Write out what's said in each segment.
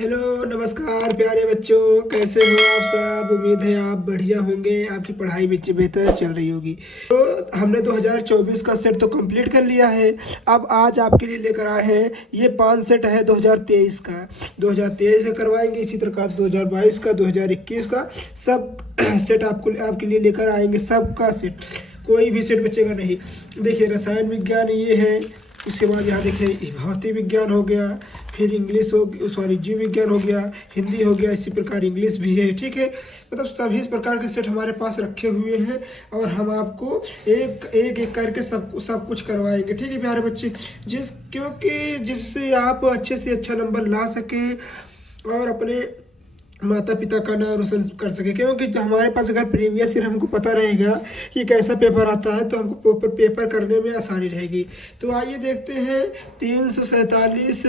Hello नमस्कार प्यारे बच्चों, कैसे हो आप सब। उम्मीद है आप बढ़िया होंगे, आपकी पढ़ाई भी बेहतर चल रही होगी। तो हमने 2024 का सेट तो कंप्लीट कर लिया है। अब आज आपके लिए लेकर आए हैं ये 5 सेट है 2023 का। 2023 का करवाएंगे, इसी प्रकार 2022 का, 2021 का सब सेट आपके लिए लेकर आएंगे। सबका सेट, कोई भी सेट बचेगा नहीं। देखिए रसायन विज्ञान ये है, उसके बाद यहाँ देखिए भौतिक विज्ञान हो गया, फिर इंग्लिश हो, सॉरी जीव विज्ञान हो गया, हिंदी हो गया, इसी प्रकार इंग्लिश भी है। ठीक है, मतलब सभी इस प्रकार के सेट हमारे पास रखे हुए हैं और हम आपको एक करके सब कुछ करवाएंगे। ठीक है प्यारे बच्चे, क्योंकि जिससे आप अच्छे से अच्छा नंबर ला सकें और अपने माता पिता का नाम रोशन कर सके। क्योंकि जो हमारे पास अगर प्रीवियस ईयर हमको पता रहेगा कि कैसा पेपर आता है तो हमको पेपर करने में आसानी रहेगी। तो आइए देखते हैं 347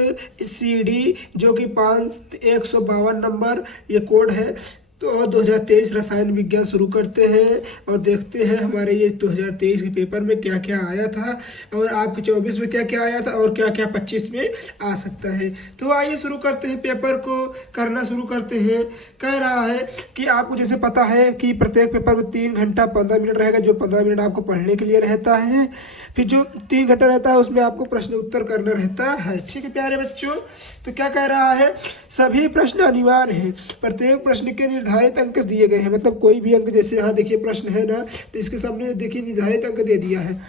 CD जो कि 152 नंबर ये कोड है। तो 2023 रसायन विज्ञान शुरू करते हैं और देखते हैं हमारे ये 2023 के पेपर में क्या क्या आया था और आपके 24 में क्या क्या आया था और क्या क्या 25 में आ सकता है। तो आइए शुरू करते हैं, पेपर को करना शुरू करते हैं। कह रहा है कि आपको जैसे पता है कि प्रत्येक पेपर में 3 घंटा 15 मिनट रहेगा, जो 15 मिनट आपको पढ़ने के लिए रहता है, फिर जो 3 घंटा रहता है उसमें आपको प्रश्न उत्तर करना रहता है। ठीक है प्यारे बच्चों, तो क्या कह रहा है, सभी प्रश्न अनिवार्य हैं। प्रत्येक प्रश्न के निर्धारित अंक दिए गए हैं। मतलब कोई भी अंक, जैसे यहाँ देखिए प्रश्न है ना, तो इसके सामने देखिए निर्धारित अंक दे दिया है,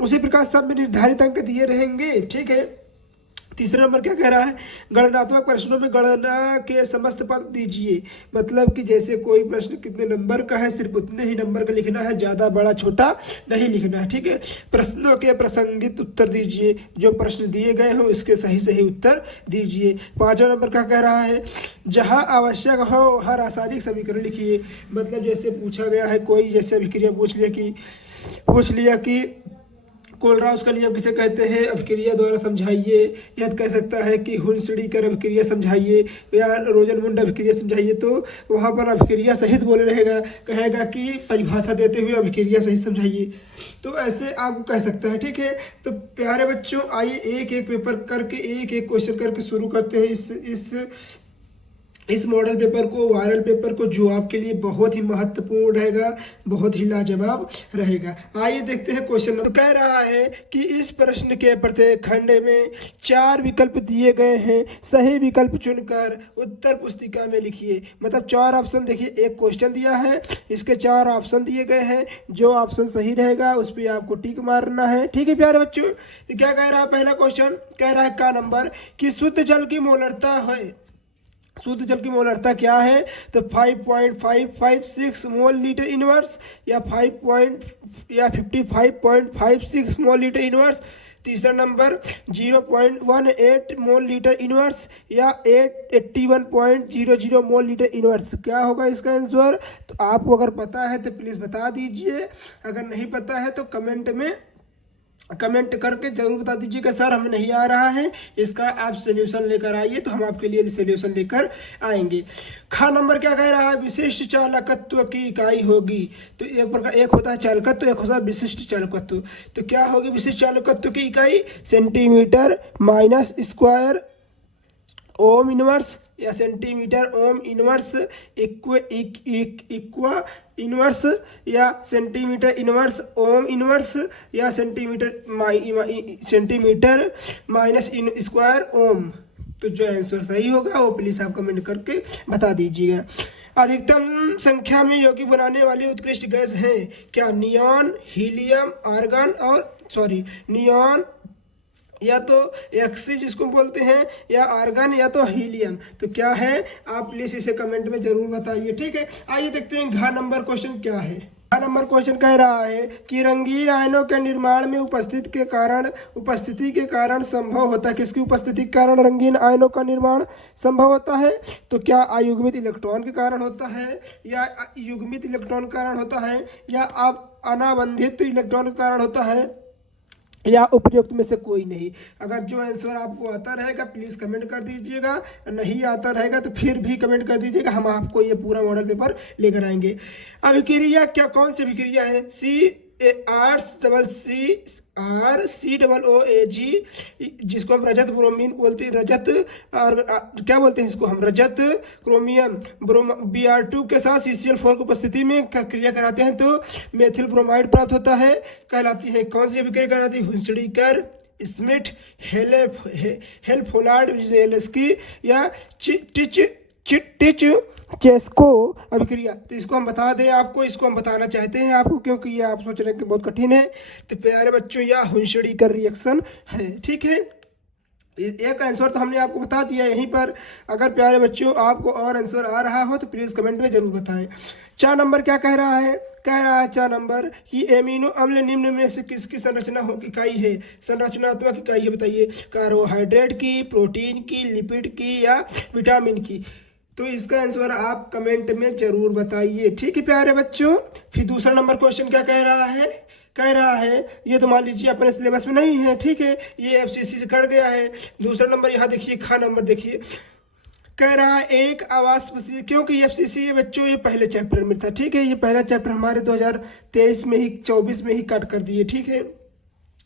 उसी प्रकार सब में निर्धारित अंक दिए रहेंगे। ठीक है, तीसरा नंबर क्या कह रहा है, गणनात्मक प्रश्नों में गणना के समस्त पद दीजिए। मतलब कि जैसे कोई प्रश्न कितने नंबर का है, सिर्फ उतने ही नंबर का लिखना है, ज़्यादा बड़ा छोटा नहीं लिखना है। ठीक है, प्रश्नों के प्रसंगित उत्तर दीजिए, जो प्रश्न दिए गए हों उसके सही सही उत्तर दीजिए। 5वां नंबर क्या कह रहा है, जहाँ आवश्यक हो वहाँ रासायनिक समीकरण लिखिए। मतलब जैसे पूछा गया है, कोई जैसे अभिक्रिया पूछ लिया कि कोलराउस का नियम किसे कहते हैं, अभिक्रिया द्वारा समझाइए, या कह सकता है कि हुनस्डीकर अभिक्रिया समझाइए या रोजनमुंड अभिक्रिया समझाइए। तो वहाँ पर अभिक्रिया सहित बोले रहेगा, कहेगा कि परिभाषा देते हुए अभिक्रिया सहित समझाइए। तो ऐसे आपको कह सकता है। ठीक है, तो प्यारे बच्चों आइए एक एक पेपर करके, एक एक क्वेश्चन करके शुरू करते हैं इस मॉडल पेपर को, वायरल पेपर को, जो आपके लिए बहुत ही महत्वपूर्ण रहेगा, बहुत ही लाजवाब रहेगा। आइए देखते हैं क्वेश्चन। तो कह रहा है कि इस प्रश्न के प्रत्येक खंड में 4 विकल्प दिए गए हैं, सही विकल्प चुनकर उत्तर पुस्तिका में लिखिए। मतलब 4 ऑप्शन, देखिए एक क्वेश्चन दिया है, इसके 4 ऑप्शन दिए गए हैं, जो ऑप्शन सही रहेगा उस पर आपको टिक मारना है। ठीक है प्यारे बच्चों, तो क्या कह रहा है, पहला क्वेश्चन कह रहा है का नंबर कि शुद्ध जल की मोलरता है। शुद्ध जल की मोलरता क्या है, तो 5.556 मोल लीटर इनवर्स या 55.56 मोल लीटर इनवर्स। तीसरा नंबर 0.18 मोल लीटर इनवर्स या 81.00 मोल लीटर इनवर्स। क्या होगा इसका आंसर, तो आपको अगर पता है तो प्लीज़ बता दीजिए, अगर नहीं पता है तो कमेंट करके जरूर बता दीजिएगा सर हमें नहीं आ रहा है, इसका आप सोल्यूशन लेकर आइए, तो हम आपके लिए सोल्यूशन लेकर आएंगे। खा नंबर क्या कह रहा है, विशिष्ट चालकत्व की इकाई होगी। तो एक होता है चालकत्व, एक होता है विशिष्ट चालकत्व। तो क्या होगी विशिष्ट चालकत्व की इकाई, centimetre minus square ohm inverse या सेंटीमीटर ओम इनवर्स इक्वा इनवर्स या सेंटीमीटर इनवर्स ओम इनवर्स या सेंटीमीटर माइनस स्क्वायर ओम। तो जो आंसर सही होगा वो प्लीज़ आप कमेंट करके बता दीजिएगा। अधिकतम संख्या में यौगिक बनाने वाली उत्कृष्ट गैस है क्या, नियॉन, हीलियम, आर्गन नियॉन या तो एक्सी जिसको बोलते हैं, या आर्गन या तो हीलियम। तो क्या है आप प्लीज इसे कमेंट में जरूर बताइए। ठीक है, आइए देखते हैं घ नंबर क्वेश्चन क्या है। घ नंबर क्वेश्चन कह रहा है कि रंगीन आयनों के निर्माण में उपस्थिति के कारण संभव होता है। किसकी उपस्थिति के कारण रंगीन आयनों का निर्माण संभव होता है, तो क्या अयुग्मित इलेक्ट्रॉन के कारण होता है, या युग्मित इलेक्ट्रॉन के कारण होता है, या अनाबंधित इलेक्ट्रॉन के कारण होता है, या उपयुक्त में से कोई नहीं। अगर जो आंसर आपको आता रहेगा प्लीज़ कमेंट कर दीजिएगा, नहीं आता रहेगा तो फिर भी कमेंट कर दीजिएगा, हम आपको ये पूरा मॉडल पेपर लेकर आएंगे। अभिक्रिया क्या, कौन सी अभिक्रिया है, RCOOAG, जिसको हम रजत ब्रोमीन बोलते हैं, रजत और क्या बोलते हैं इसको हम, रजत क्रोमियम Br2 के साथ CCl4 की उपस्थिति में क्रिया कराते हैं तो मेथिल ब्रोमाइड प्राप्त होता है, कहलाती है। कौन सी अभिक्रिया कहलाती है? हुंचडीकर स्मिथ हेल्फोलार्ड जेलेस्की या टिच चेस्को अभिक्रिया। तो इसको हम बता दें आपको, इसको हम बताना चाहते हैं आपको, क्योंकि ये आप सोच रहे हैं कि बहुत कठिन है। तो प्यारे बच्चों, यह हुंचडीकर रिएक्शन है, ठीक है। एक आंसर तो हमने आपको बता दिया यहीं पर। अगर प्यारे बच्चों आपको और आंसर आ रहा हो तो प्लीज़ कमेंट में जरूर बताएं। 4 नंबर क्या कह रहा है? कह रहा है 4 नंबर कि एमिनो अम्ल निम्न में से किसकी संरचना इकाई है, संरचनात्मक इकाई है? बताइए, कार्बोहाइड्रेट की, प्रोटीन की, लिपिड की या विटामिन की? तो इसका आंसर आप कमेंट में जरूर बताइए, ठीक है प्यारे बच्चों। फिर दूसरा नंबर क्वेश्चन क्या कह रहा है? कह रहा है, ये तो मान लीजिए अपने सिलेबस में नहीं है, ठीक है, ये FCC से कट गया है। दूसरा नंबर यहाँ देखिए, खा नंबर देखिए, कह रहा है एक आवास वसीयत, क्योंकि FCC ये बच्चों ये पहले चैप्टर में था, ठीक है, ये पहला चैप्टर हमारे 2023 में ही 24 में ही कट कर दिए, ठीक है।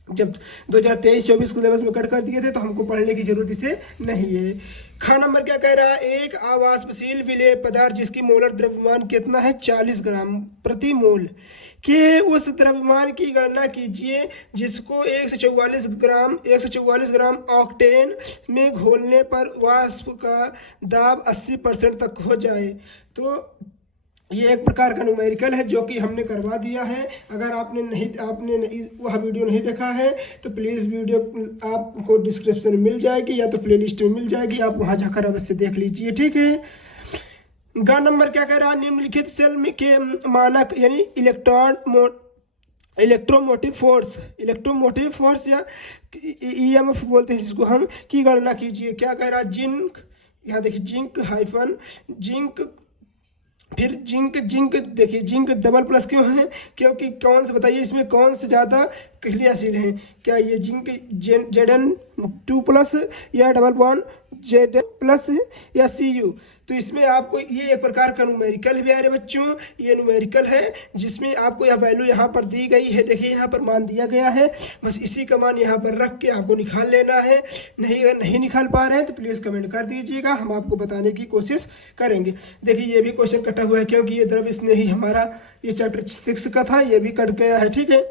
जब 2023-24 सिलेबस में कट कर दिए थे तो हमको पढ़ने की जरूरत इसे नहीं है। खा नंबर क्या कह रहा है? एक आवासशील विलेय पदार्थ जिसकी मोलर द्रव्यमान कितना है? 40 ग्राम प्रति मोल के उस द्रव्यमान की गणना कीजिए जिसको 144 ग्राम ऑक्टेन में घोलने पर वाष्प का दाब 80% तक हो जाए। तो ये एक प्रकार का न्यूमेरिकल है जो कि हमने करवा दिया है। अगर आपने वह वीडियो नहीं देखा है तो प्लीज़ वीडियो आपको डिस्क्रिप्शन में मिल जाएगी या तो प्लेलिस्ट में मिल जाएगी, आप वहां जाकर अवश्य देख लीजिए, ठीक है। ग नंबर क्या कह रहा है? निम्नलिखित सेल में के मानक यानी इलेक्ट्रोमोटिव फोर्स या EMF बोलते हैं जिसको हम, की गणना कीजिए। क्या कह रहा है? जिंक, यहाँ देखिए जिंक, फिर जिंक देखिए, जिंक डबल प्लस क्यों है? क्योंकि कौन से, बताइए इसमें कौन से ज़्यादा क्रियाशील हैं? क्या ये जिंक Zn2+ या डबल बॉन्ड Zn+ या Cu? तो इसमें आपको ये एक प्रकार का न्यूमेरिकल है प्यारे बच्चों, ये न्यूमेरिकल है जिसमें आपको यह वैल्यू यहाँ पर दी गई है, देखिए यहाँ पर मान दिया गया है, बस इसी का मान यहाँ पर रख के आपको निकाल लेना है। अगर नहीं निकाल पा रहे हैं तो प्लीज़ कमेंट कर दीजिएगा, हम आपको बताने की कोशिश करेंगे। देखिए ये भी क्वेश्चन कटा हुआ है क्योंकि ये द्रव्य स्नेही हमारा ये चैप्टर 6 का था, ये भी कट गया है, ठीक है।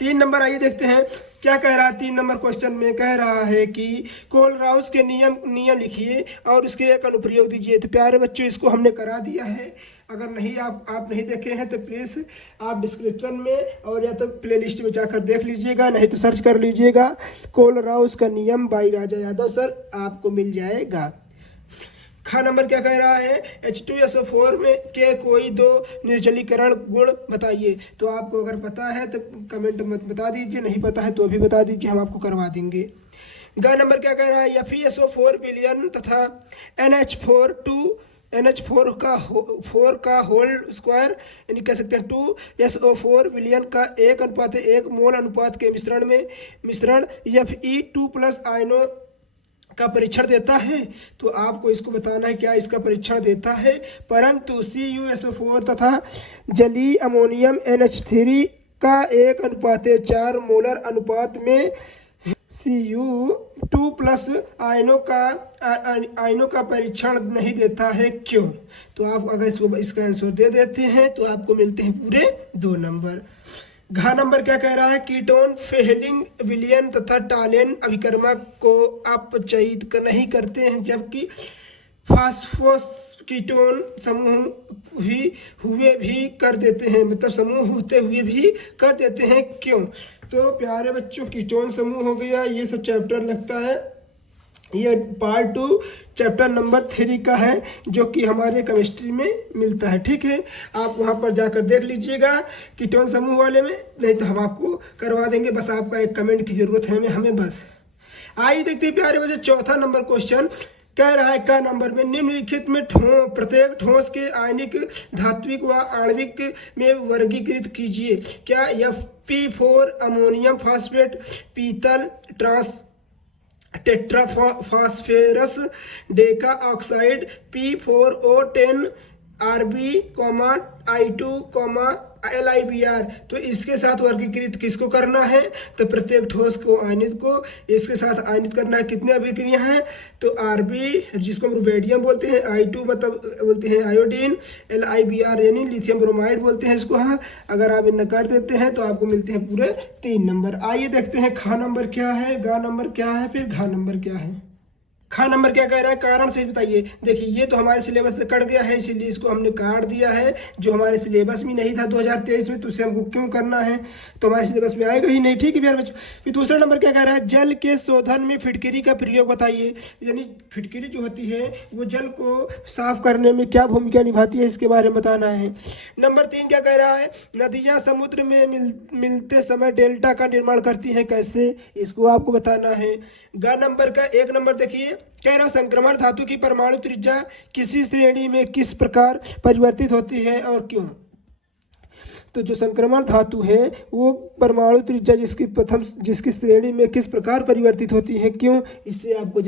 3 नंबर आइए देखते हैं क्या कह रहा है। 3 नंबर क्वेश्चन में कह रहा है कि कोलराउस के नियम लिखिए और उसके एक अनुप्रयोग दीजिए। तो प्यारे बच्चों इसको हमने करा दिया है, अगर नहीं आप नहीं देखे हैं तो प्लीज़ आप डिस्क्रिप्शन में और या तो प्लेलिस्ट में जाकर देख लीजिएगा, नहीं तो सर्च कर लीजिएगा कोलराउस का नियम बाई राजा यादव सर, आपको मिल जाएगा। खा नंबर क्या कह रहा है? H2SO4 में के कोई 2 निर्जलीकरण गुण बताइए। तो आपको अगर पता है तो कमेंट मत बता दीजिए, नहीं पता है तो भी बता दीजिए, हम आपको करवा देंगे। ग नंबर क्या कह रहा है? FeSO4 विलयन तथा NH4 का होल स्क्वायर यानी कह सकते हैं 2SO4 विलयन का 1:1 मोल अनुपात के मिश्रण Fe2+ आयनों का परीक्षण देता है। तो आपको इसको बताना है क्या इसका परीक्षण देता है। परंतु CuSO4 तथा जलीय अमोनियम NH3 का 1:4 मोलर अनुपात में Cu2+ आयनों का परीक्षण नहीं देता है, क्यों? तो आप अगर इसका आंसर दे देते हैं तो आपको मिलते हैं पूरे 2 नंबर। घ नंबर क्या कह रहा है? कीटोन फेहलिंग विलयन तथा टालेन अभिकर्मा को अपचयित नहीं करते हैं, जबकि फास्फोस कीटोन समूह हुए भी कर देते हैं, मतलब समूह होते हुए भी कर देते हैं, क्यों? तो प्यारे बच्चों कीटोन समूह हो गया, ये सब चैप्टर लगता है, ये पार्ट 2 चैप्टर नंबर 3 का है जो कि हमारे केमिस्ट्री में मिलता है, ठीक है। आप वहाँ पर जाकर देख लीजिएगा कीटोन समूह वाले में, नहीं तो हम आपको करवा देंगे, बस आपका एक कमेंट की ज़रूरत है हमें बस। आइए देखते हैं प्यारे बच्चों 4था नंबर क्वेश्चन कह रहा है का नंबर में निम्नलिखित में प्रत्येक ठोस के आयनिक धात्विक व आणविक में वर्गीकृत कीजिए। क्या Fe4 अमोनियम फास्फेट, पीतल tetraphosphorus deca oxide, P4O10 Rb, I2, LIBR, तो इसके साथ वर्गीकृत किसको करना है, तो प्रत्येक ठोस को आयनित को इसके साथ आयनित करना है। कितने अभिक्रिया हैं, तो RB जिसको हम रुबेडियम बोलते हैं, I2 मतलब बोलते हैं आयोडीन, LIBR यानी लिथियम ब्रोमाइड बोलते हैं इसको। हाँ, अगर आप इतना कर देते हैं तो आपको मिलते हैं पूरे 3 नंबर। आइए देखते हैं खा नंबर क्या है, गा नंबर क्या है, फिर घा नंबर क्या है। खा नंबर क्या कह रहा है, कारण से बताइए। देखिए ये तो हमारे सिलेबस से कट गया है, इसीलिए इसको हमने काट दिया है। जो हमारे सिलेबस में नहीं था 2023 में, तो उसे हमको क्यों करना है, तो हमारे सिलेबस में आएगा ही नहीं। ठीक है प्यारे बच्चों। फिर दूसरा नंबर क्या कह रहा है, जल के शोधन में फिटकरी का प्रयोग बताइए। यानी फिटकरी जो होती है वो जल को साफ करने में क्या भूमिका निभाती है, इसके बारे में बताना है। नंबर 3 क्या कह रहा है, नदियाँ समुद्र में मिलते समय डेल्टा का निर्माण करती हैं, कैसे, इसको आपको बताना है। ग नंबर का 1 नंबर देखिए, कह रहा संक्रमण धातु की परमाणु त्रिज्या किसी श्रेणी में किस प्रकार परिवर्तित होती है और क्यों। तो जो संक्रमण धातु है वो परमाणु त्रिज्या जिसकी श्रेणी में किस प्रकार परिवर्तित होती है, क्यों, इससे आपको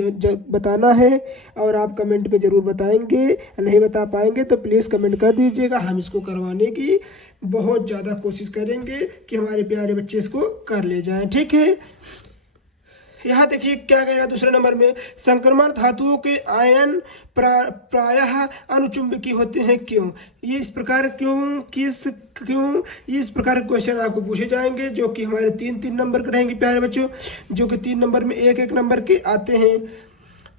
बताना है। और आप कमेंट में ज़रूर बताएंगे, नहीं बता पाएंगे तो प्लीज़ कमेंट कर दीजिएगा। हम इसको करवाने की बहुत ज़्यादा कोशिश करेंगे कि हमारे प्यारे बच्चे इसको कर ले जाएं। ठीक है, यहाँ देखिए क्या कह रहा है दूसरे नंबर में, संक्रमण धातुओं के आयन प्रायः अनुचुंबकीय होते हैं, क्यों, ये इस प्रकार क्यों ये इस प्रकार क्वेश्चन आपको पूछे जाएंगे, जो कि हमारे 3-3 नंबर के रहेंगे प्यारे बच्चों, जो कि 3 नंबर में 1-1 नंबर के आते हैं।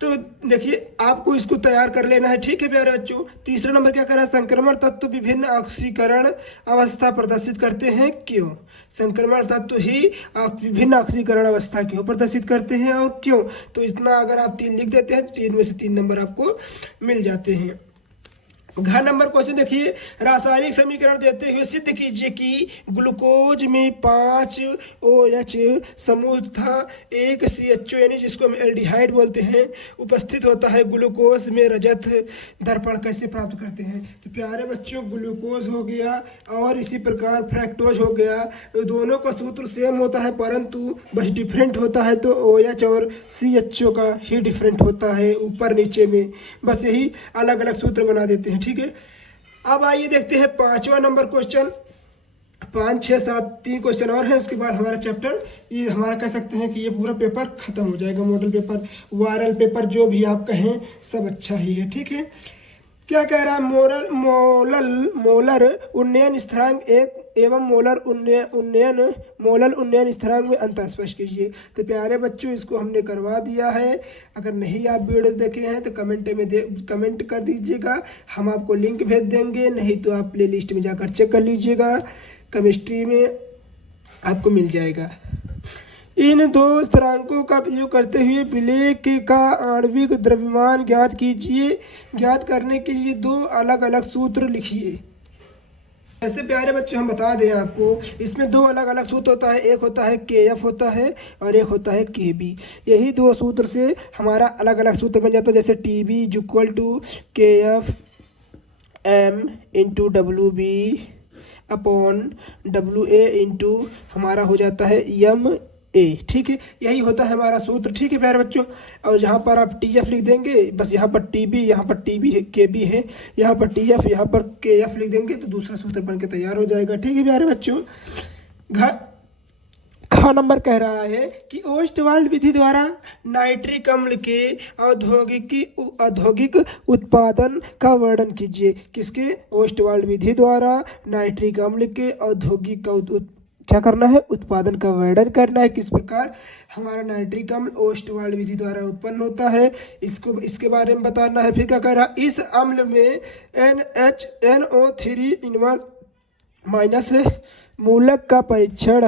तो देखिए आपको इसको तैयार कर लेना है। ठीक है प्यारे बच्चों। तीसरा नंबर क्या कर रहा है, संक्रमण तत्व विभिन्न ऑक्सीकरण अवस्था प्रदर्शित करते हैं, क्यों, संक्रमण तत्व ही विभिन्न ऑक्सीकरण अवस्था क्यों प्रदर्शित करते हैं और क्यों। तो इतना अगर आप 3 लिख देते हैं तो 3 में से 3 नंबर आपको मिल जाते हैं। घ नंबर क्वेश्चन देखिए, रासायनिक समीकरण देते हुए सिद्ध कीजिए कि ग्लूकोज में 5 OH समूह तथा 1 CHO यानी जिसको हम एल्डिहाइड बोलते हैं उपस्थित होता है। ग्लूकोज में रजत दर्पण कैसे प्राप्त करते हैं। तो प्यारे बच्चों ग्लूकोज हो गया और इसी प्रकार फ्रैक्टोज हो गया, दोनों का सूत्र सेम होता है परंतु बस डिफरेंट होता है। तो OH और CHO का ही डिफरेंट होता है ऊपर नीचे में, बस यही अलग अलग सूत्र बना देते हैं। ठीक है, अब आइए देखते हैं 5वां नंबर क्वेश्चन। 5, 6, 7 3 क्वेश्चन और हैं, उसके बाद हमारा चैप्टर ये हमारा कह सकते हैं कि ये पूरा पेपर खत्म हो जाएगा। मॉडल पेपर, वायरल पेपर, जो भी आप कहें सब अच्छा ही है। ठीक है, क्या कह रहा है, मोलर उन्नयन स्थिरांक 1 एवं मोलर उन्नयन स्थिरांक में अंतर स्पष्ट कीजिए। तो प्यारे बच्चों इसको हमने करवा दिया है। अगर नहीं आप वीडियो देखे हैं तो कमेंट कर दीजिएगा, हम आपको लिंक भेज देंगे, नहीं तो आप प्ले लिस्ट में जाकर चेक कर लीजिएगा, केमिस्ट्री में आपको मिल जाएगा। इन 2 स्थिरांकों का प्रयोग करते हुए विलेय का आणविक द्रव्यमान ज्ञात कीजिए। ज्ञात करने के लिए 2 अलग अलग सूत्र लिखिए। ऐसे प्यारे बच्चों हम बता दें आपको, इसमें 2 अलग अलग सूत्र होता है, एक होता है KF होता है और एक होता है KB। यही 2 सूत्र से हमारा अलग अलग सूत्र बन जाता है, जैसे TB = KF M × WB/WA हमारा हो जाता है MA। ठीक है, यही होता है हमारा सूत्र। ठीक है प्यारे बच्चों, और जहाँ पर आप TF लिख देंगे, बस यहाँ पर TB, यहाँ पर TB KB है, यहाँ पर TF, यहाँ पर KF लिख देंगे तो दूसरा सूत्र बन के तैयार हो जाएगा। ठीक है प्यारे बच्चों। खा नंबर कह रहा है कि ओस्टवाल्ड विधि द्वारा नाइट्रिक अम्ल के औद्योगिक उत्पादन का वर्णन कीजिए। किसके, ओस्टवाल्ड विधि द्वारा नाइट्रिक अम्ल के औद्योगिक क्या करना है, उत्पादन का वर्णन करना है। किस प्रकार हमारा नाइट्रिक अम्ल ओस्टवाल्ड विधि द्वारा उत्पन्न होता है, इसके बारे में बताना है। फिर क्या कह रहा, इस अम्ल में NH NO3- मूलक का परीक्षण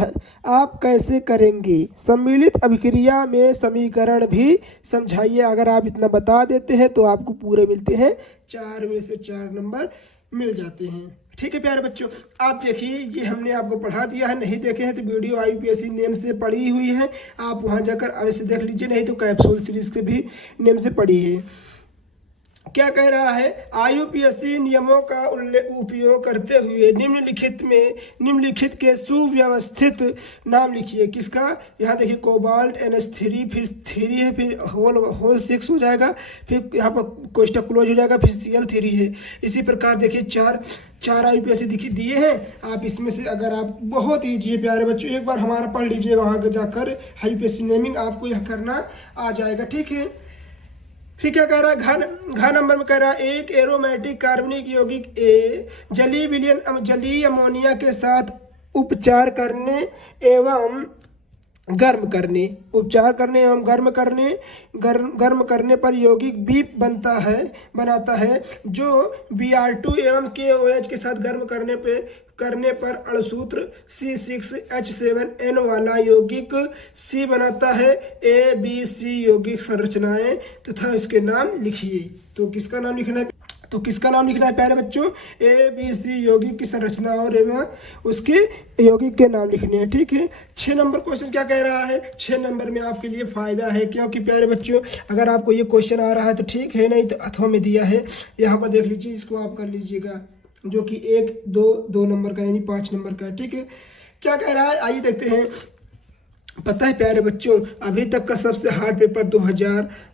आप कैसे करेंगे। सम्मिलित अभिक्रिया में समीकरण भी समझाइए। अगर आप इतना बता देते हैं तो आपको पूरे मिलते हैं, 4 में से 4 नंबर मिल जाते हैं। ठीक है प्यारे बच्चों, आप देखिए ये हमने आपको पढ़ा दिया है, नहीं देखे हैं तो वीडियो IUPAC नेम से पढ़ी हुई है, आप वहां जाकर अवश्य देख लीजिए, नहीं तो कैप्सूल सीरीज के भी नेम से पढ़ी है। क्या कह रहा है, आईयूपीएसी नियमों का उपयोग करते हुए निम्नलिखित के सुव्यवस्थित नाम लिखिए। किसका, यहाँ देखिए कोबाल्ट NH3, फिर 3 है, फिर होल 6 हो जाएगा, फिर यहाँ पर कोष्टक क्लोज हो जाएगा, फिर Cl3 है। इसी प्रकार देखिए चार आईयूपीएसी दिए हैं। आप इसमें से अगर आप बहुत ईजी है प्यारे बच्चों, एक बार हमारा पढ़ लीजिएगा, वहाँ जाकर आईयूपीएसी नेमिंग आपको यह करना आ जाएगा। ठीक है, फिर क्या कह रहा है, घ नंबर में कह रहा है, एक एरोमेटिक कार्बनिक यौगिक ए जलीय अमोनिया के साथ उपचार करने एवं गर्म करने पर यौगिक बी बनाता है जो Br2 एवं KOH के साथ गर्म करने पर अणुसूत्र C6H7N वाला यौगिक C बनाता है। ABC यौगिक संरचनाएं तथा इसके नाम लिखिए। तो किसका नाम लिखना है प्यारे बच्चों, ABC यौगिक की संरचना और एवं उसके यौगिक के नाम लिखने हैं। ठीक है, 6 नंबर क्वेश्चन क्या कह रहा है, 6 नंबर में आपके लिए फायदा है, क्योंकि प्यारे बच्चों अगर आपको ये क्वेश्चन आ रहा है तो ठीक है, नहीं तो अथवा में दिया है, यहाँ पर देख लीजिए, इसको आप कर लीजिएगा, जो कि 2 नंबर का यानी 5 नंबर का है। ठीक है, क्या कह रहा है, आइए देखते हैं। पता है प्यारे बच्चों, अभी तक का सबसे हार्ड पेपर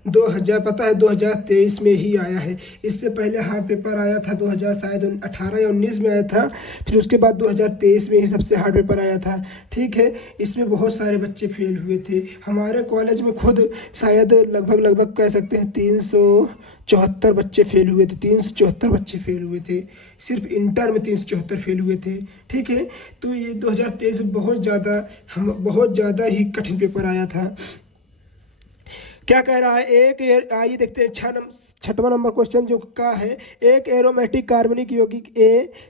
2023 में ही आया है। इससे पहले हार्ड पेपर आया था 2000 शायद 18 या 19 में आया था, फिर उसके बाद 2023 में ही सबसे हार्ड पेपर आया था। ठीक है, इसमें बहुत सारे बच्चे फेल हुए थे। हमारे कॉलेज में खुद शायद लगभग कह सकते हैं 374 बच्चे फेल हुए थे, 374 बच्चे फेल हुए थे, सिर्फ इंटर में 374 फेल हुए थे। ठीक है, तो ये 2023 बहुत ज़्यादा ही कठिन पेपर आया था। क्या कह रहा है, आइए देखते हैं 6वां नंबर क्वेश्चन जो का है, एक एरोमेटिक कार्बनिक यौगिक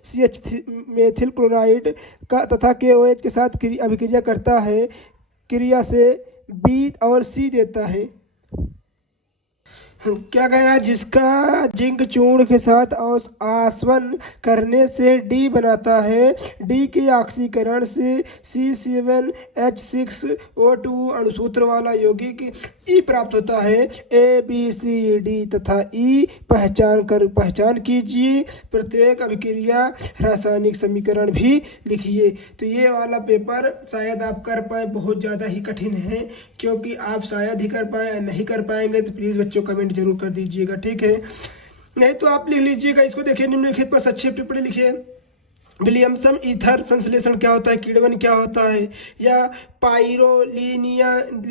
CH मेथिल क्लोराइड का तथा KOH के साथ अभिक्रिया करता है, क्रिया से B और C देता है। क्या कह रहा है, जिसका जिंक चूर्ण के साथ आसवन करने से D बनाता है, D के ऑक्सीकरण से C7H6O2 अणुसूत्र वाला यौगिक E प्राप्त होता है। ABCD तथा E पहचान कीजिए, प्रत्येक अभिक्रिया रासायनिक समीकरण भी लिखिए। तो ये वाला पेपर शायद आप कर पाए, बहुत ज़्यादा ही कठिन है, क्योंकि आप शायद ही कर पाए, नहीं कर पाएंगे तो प्लीज़ बच्चों कमेंट जरूर कर दीजिएगा। ठीक है, नहीं तो आप लिख लीजिएगा, इसको देखिए, निम्नलिखित पर संक्षेप टिप्पणी लिखिए। विलियमसन ईथर संश्लेषण क्या होता है, किण्वन क्या होता है, या पाइरोलिनियस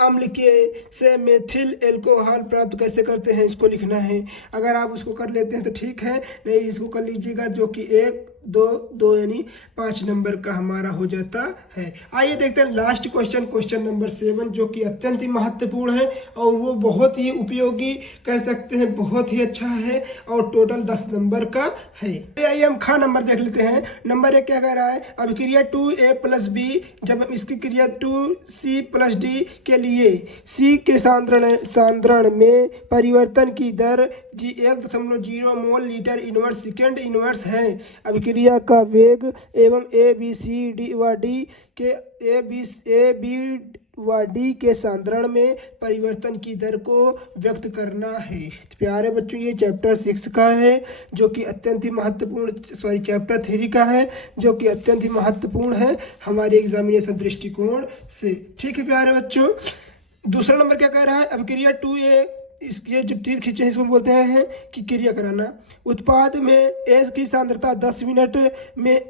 अम्ल के से मेथिल एल्कोहल प्राप्त कैसे करते हैं, इसको लिखना है। अगर आप उसको कर लेते हैं तो ठीक है, नहीं इसको कर लीजिएगा, जो कि 1 2 यानी 5 नंबर का हमारा हो जाता है। आइए देखते हैं लास्ट क्वेश्चन नंबर 7, जो कि अत्यंत ही महत्वपूर्ण है और वो बहुत ही उपयोगी कह सकते हैं, बहुत ही अच्छा है और टोटल 10 नंबर का है। आइए हम खा नंबर देख लेते हैं। नंबर 1 क्या कह रहा है, अभिक्रिया 2A + B जब इसकी क्रिया 2C + D के लिए C के सांद्रण में परिवर्तन की दर 1.0 mole litre inverse second inverse है। अभिक्रिया का वेग एवं ABCD व D के सांद्रण में परिवर्तन की दर को व्यक्त करना है। प्यारे बच्चों, ये चैप्टर 6 का है, जो कि अत्यंत ही महत्वपूर्ण, चैप्टर 3 का है, जो कि अत्यंत ही महत्वपूर्ण है हमारे एग्जामिनेशन दृष्टिकोण से। ठीक है प्यारे बच्चों, दूसरा नंबर क्या कह रहा है, अभिक्रिया 2A, इसके जो तीर खींचे हैं इसको बोलते हैं कि क्रिया कराना। उत्पाद में A की सांद्रता 10 मिनट में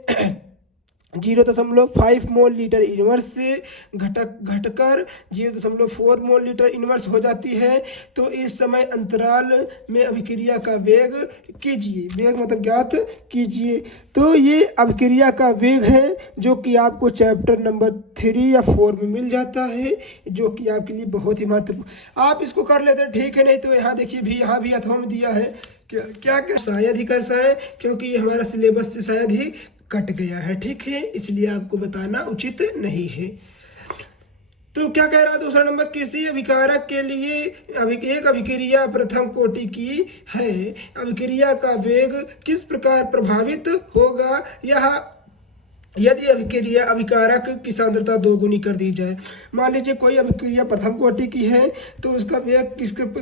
0.5 मोल लीटर इनवर्स से घटकर 0.4 मोल लीटर इनवर्स हो जाती है। तो इस समय अंतराल में अभिक्रिया का वेग मतलब ज्ञात कीजिए। तो ये अभिक्रिया का वेग है, जो कि आपको चैप्टर नंबर 3 या 4 में मिल जाता है, जो कि आपके लिए बहुत ही महत्वपूर्ण। आप इसको कर लेते हैं, ठीक है, नहीं तो यहाँ देखिए यहाँ भी अथवा में दिया है क्या शायद ही कर पाए, क्योंकि ये हमारा सिलेबस से शायद ही कट गया है। ठीक है, इसलिए आपको बताना उचित नहीं है। तो क्या कह रहा है दूसरा नंबर, किसी अभिकारक के लिए एक अभिक्रिया प्रथम कोटि की है, अभिक्रिया का वेग किस प्रकार प्रभावित होगा, यह यदि अभिक्रिया अभिकारक की सांद्रता 2 गुनी कर दी जाए। मान लीजिए कोई अभिक्रिया प्रथम कोटि की है तो उसका वेग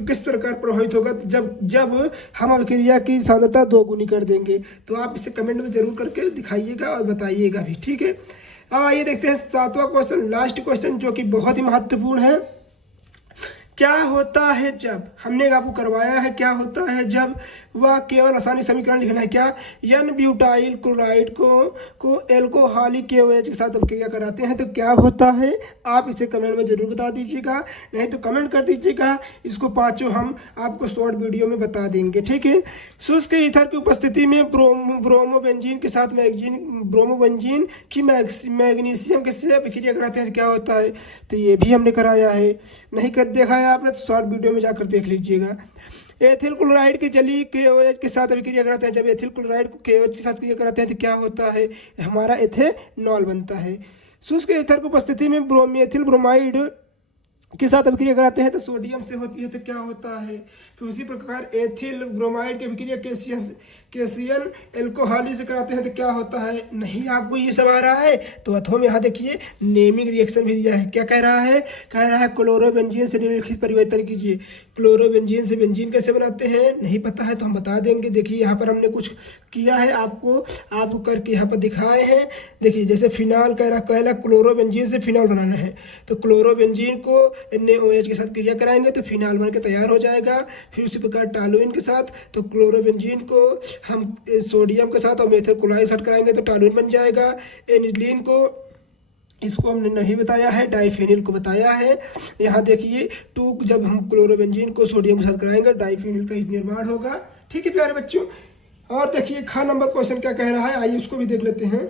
किस प्रकार प्रभावित होगा जब जब हम अभिक्रिया की सांद्रता 2 गुनी कर देंगे। तो आप इसे कमेंट में जरूर करके दिखाइएगा और बताइएगा भी, ठीक है। अब आइए देखते हैं 7वां क्वेश्चन, लास्ट क्वेश्चन, जो कि बहुत ही महत्वपूर्ण है। क्या होता है जब, हमने आपको करवाया है क्या होता है जब वह केवल आसानी समीकरण लिखना है। क्या एन ब्यूटाइल क्लोराइड को एल्कोहलिक KOH के साथ अभिक्रिया कराते हैं तो क्या होता है। आप इसे कमेंट में जरूर बता दीजिएगा, नहीं तो कमेंट कर दीजिएगा। इसको पांचों हम आपको शॉर्ट वीडियो में बता देंगे, ठीक है। शुष्क ईथर की उपस्थिति में ब्रोमोबेंजीन के साथ ब्रोमोबेंजीन की मैग्नीशियम के से अभिक्रिया कराते हैं तो क्या होता है। तो ये भी हमने कराया है, नहीं कर देखा आपने तो शॉर्ट वीडियो में जाकर देख लीजिएगा। एथिल क्लोराइड की जली KOH के साथ अभिक्रिया कराते हैं। जब एथिल क्लोराइड को KOH के साथ क्रिया कराते हैं तो क्या होता है, हमारा एथेनॉल बनता है। शुष्क ईथर की उपस्थिति में एथिल ब्रोमाइड के साथ अभिक्रिया कराते हैं तो सोडियम से होती है तो क्या होता है। फिर उसी प्रकार एथिल ब्रोमाइड की अभिक्रिया कैसियन एल्कोहली से कराते हैं तो क्या होता है। नहीं आपको ये सब आ रहा है तो अथवा में यहाँ देखिए नेमिंग रिएक्शन भी दिया है। क्या कह रहा है, कह रहा है क्लोरोबेंजीन से निम्नलिखित परिवर्तन कीजिए। क्लोरोबेंजीन से बेंजीन कैसे बनाते हैं नहीं पता है तो हम बता देंगे। देखिए यहाँ पर हमने कुछ किया है, आपको करके यहाँ पर दिखाए हैं। देखिए जैसे फिनाल कह रहा क्लोरोबेंजीन से फिनाल बनाना है तो क्लोरोबेंजीन को NaOH के साथ क्रिया कराएंगे तो फिनाल बन के तैयार हो जाएगा। फिर उसी प्रकार टालुइन के साथ तो क्लोरोबेंजीन को हम सोडियम के साथ और मेथिल क्लोराइड साथ कराएंगे तो टालुइन बन जाएगा। एनिलीन को, इसको हमने नहीं बताया है, डाइफेनिल को बताया है। यहाँ देखिए जब हम क्लोरोबेंजीन को सोडियम के साथ कराएंगे डाइफेनिल का निर्माण होगा, ठीक है प्यारे बच्चों। और देखिए नंबर क्वेश्चन क्या कह रहा है, आइए उसको भी देख लेते हैं।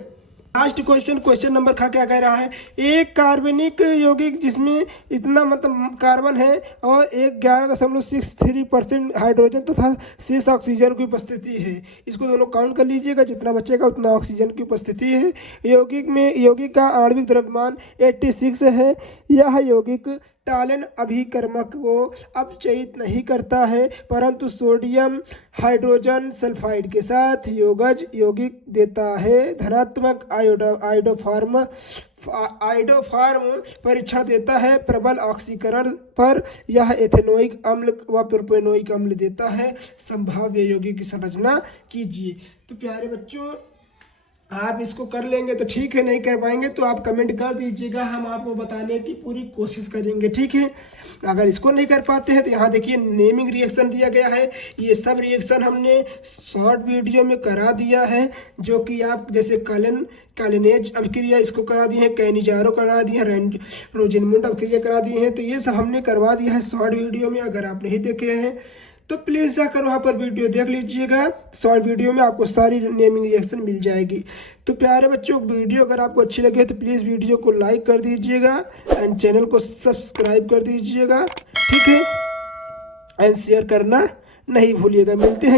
लास्ट क्वेश्चन नंबर क्या कह रहा है। एक कार्बनिक यौगिक जिसमें इतना मतलब कार्बन है और 11.63% हाइड्रोजन तथा शेष ऑक्सीजन की उपस्थिति है। इसको दोनों काउंट कर लीजिएगा, जितना बचेगा उतना ऑक्सीजन की उपस्थिति है। यौगिक का आणविक द्रव्यमान 86 है। यह यौगिक टालन अभिकर्मक को अपचयित नहीं करता है परंतु सोडियम हाइड्रोजन सल्फाइड के साथ यौगिक देता है। धनात्मक आयोडोफार्म परीक्षण देता है। प्रबल ऑक्सीकरण पर यह एथेनोइक अम्ल व प्रोपेनोइक अम्ल देता है। संभाव्य यौगिक की संरचना कीजिए। तो प्यारे बच्चों आप इसको कर लेंगे तो ठीक है, नहीं कर पाएंगे तो आप कमेंट कर दीजिएगा, हम आपको बताने की पूरी कोशिश करेंगे, ठीक है। अगर इसको नहीं कर पाते हैं तो यहाँ देखिए नेमिंग रिएक्शन दिया गया है। ये सब रिएक्शन हमने शॉर्ट वीडियो में करा दिया है, जो कि आप जैसे कालिनेज अभिक्रिया इसको करा दी है, कैनिजारो करा दी है, रोजेनमुंड अभिक्रिया करा दी है। तो ये सब हमने करवा दिया है शॉर्ट वीडियो में। अगर आप नहीं देखे हैं तो प्लीज़ जाकर वहाँ पर वीडियो देख लीजिएगा। शॉर्ट वीडियो में आपको सारी नेमिंग रिएक्शन मिल जाएगी। तो प्यारे बच्चों वीडियो अगर आपको अच्छी लगे तो प्लीज़ वीडियो को लाइक कर दीजिएगा एंड चैनल को सब्सक्राइब कर दीजिएगा, ठीक है। एंड शेयर करना नहीं भूलिएगा। मिलते हैं